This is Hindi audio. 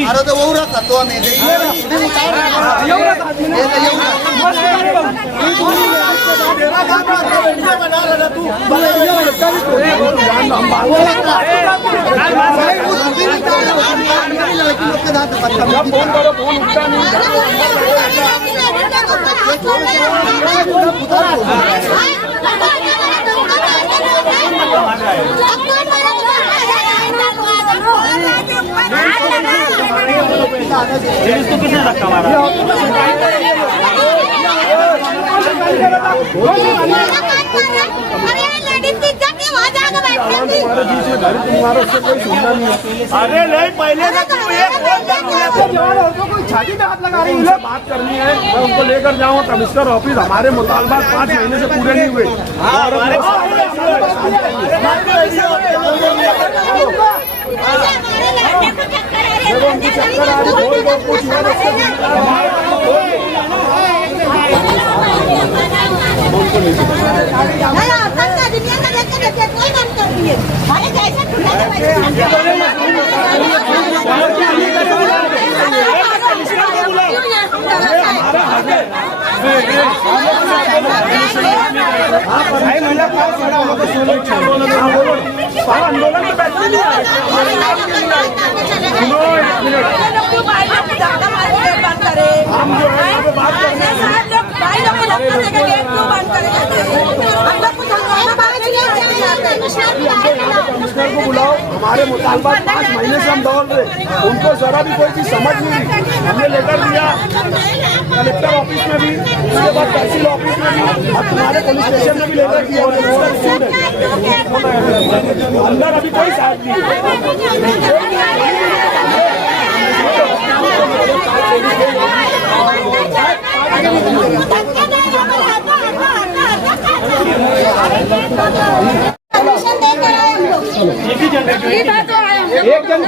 अरे तो वो रहा तो हमें फोन करो, फोन उठता नहीं। इसको किसने धक्का मारा? अरे नहीं, पहले छाती पे हाथ लगा रही है। बात करनी है, मैं उनको लेकर जाऊँ कमिश्नर ऑफिस। हमारे मुतालबात 5 महीने से पूरे नहीं हुए। आंदोलन में बैठे नहीं कमिश्नर को बुलाओ। हमारे मुतालबात 5 महीने से हम दौड़ रहे, उनको जरा भी कोई चीज समझ नहीं रही। हमने लेटर दिया कलेक्टर ऑफिस में भी, उसके बाद तहसील ऑफिस में भी, अब तुम्हारे पुलिस स्टेशन में भी लेटर दिया। अंदर अभी कोई साथ नहीं है। एक जन